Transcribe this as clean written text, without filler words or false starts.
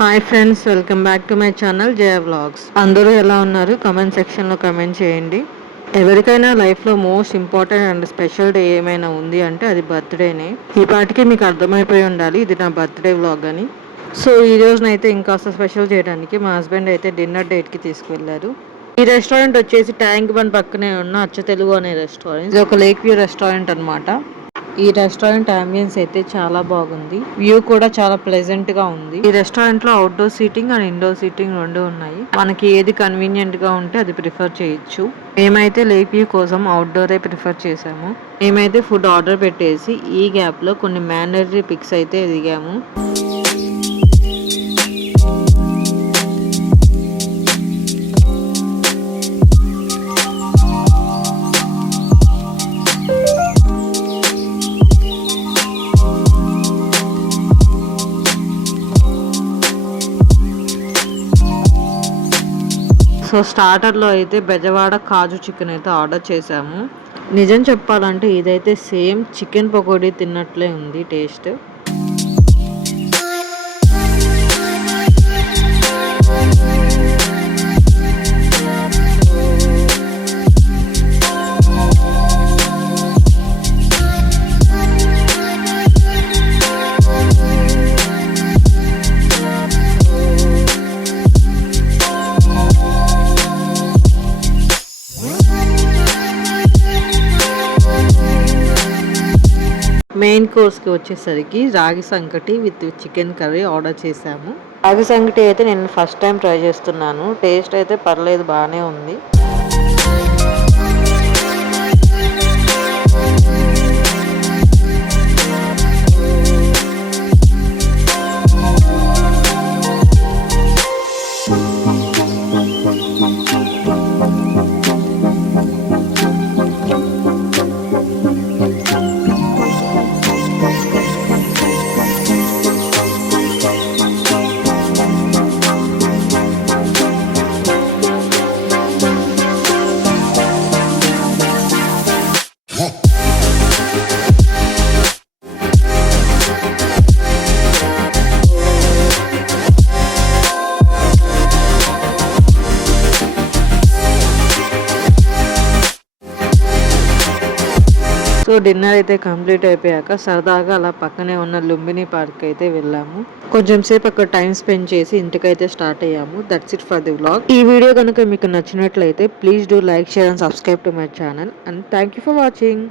Hi friends, welcome back to my channel జయ వ్లాగ్స్. అందరూ ఎలా ఉన్నారు? కమెంట్ సెక్షన్లో కమెంట్ చేయండి. ఎవరికైనా లైఫ్లో most important and special day ఏమైనా ఉంది అంటే అది బర్త్డేనే. ఈ పాటికి మీకు అర్థమైపోయి ఉండాలి ఇది నా బర్త్డే వ్లాగ్ అని. సో ఈ రోజునైతే ఇంకాస్త స్పెషల్ చేయడానికి మా హస్బెండ్ అయితే డిన్నర్ డేట్కి తీసుకువెళ్ళారు. ఈ రెస్టారెంట్ వచ్చేసి ట్యాంక్ బండ్ పక్కనే ఉన్న అచ్చ తెలుగు అనే రెస్టారెంట్. ఇది ఒక లేక్ వ్యూ రెస్టారెంట్ అనమాట. ఈ రెస్టారెంట్ అంబియన్స్ అయితే చాలా బాగుంది. వ్యూ కూడా చాలా ప్లెజెంట్ గా ఉంది. ఈ రెస్టారెంట్ లో outdoor seating and indoor seating రెండు ఉన్నాయి. మనకి ఏది కన్వీనియంట్ గా ఉంటే అది ప్రిఫర్ చేయొచ్చు. మేమైతే లేక్ వ్యూ కోసం అవుట్డోరే ప్రిఫర్ చేసాము. మేమైతే ఫుడ్ ఆర్డర్ పెట్టేసి ఈ గ్యాప్ లో కొన్ని మ్యాండటరీ పిక్స్ అయితే దిగాము. సో స్టార్టర్లో అయితే బెజవాడ కాజు చికెన్ అయితే ఆర్డర్ చేసాము. నిజం చెప్పాలంటే ఇదైతే సేమ్ చికెన్ పకోడీ తిన్నట్లే ఉంది టేస్ట్. మెయిన్ కోర్స్కి వచ్చేసరికి రాగి సంకటి విత్ చికెన్ కర్రీ ఆర్డర్ చేశాము. రాగి సంకటి అయితే నేను ఫస్ట్ టైం ట్రై చేస్తున్నాను. టేస్ట్ అయితే పర్లేదు, బాగానే ఉంది. సో డిన్నర్ అయితే కంప్లీట్ అయిపోయాక సరదాగా అలా పక్కనే ఉన్న లుంబిని పార్క్ అయితే వెళ్ళాము. కొంచెం సేపు అక్కడ టైం స్పెండ్ చేసి ఇంటికైతే స్టార్ట్ అయ్యాము. That's it for the vlog. ఈ వీడియో కనుక మీకు నచ్చినట్లయితే please do like, share and subscribe to my channel and thank you for watching.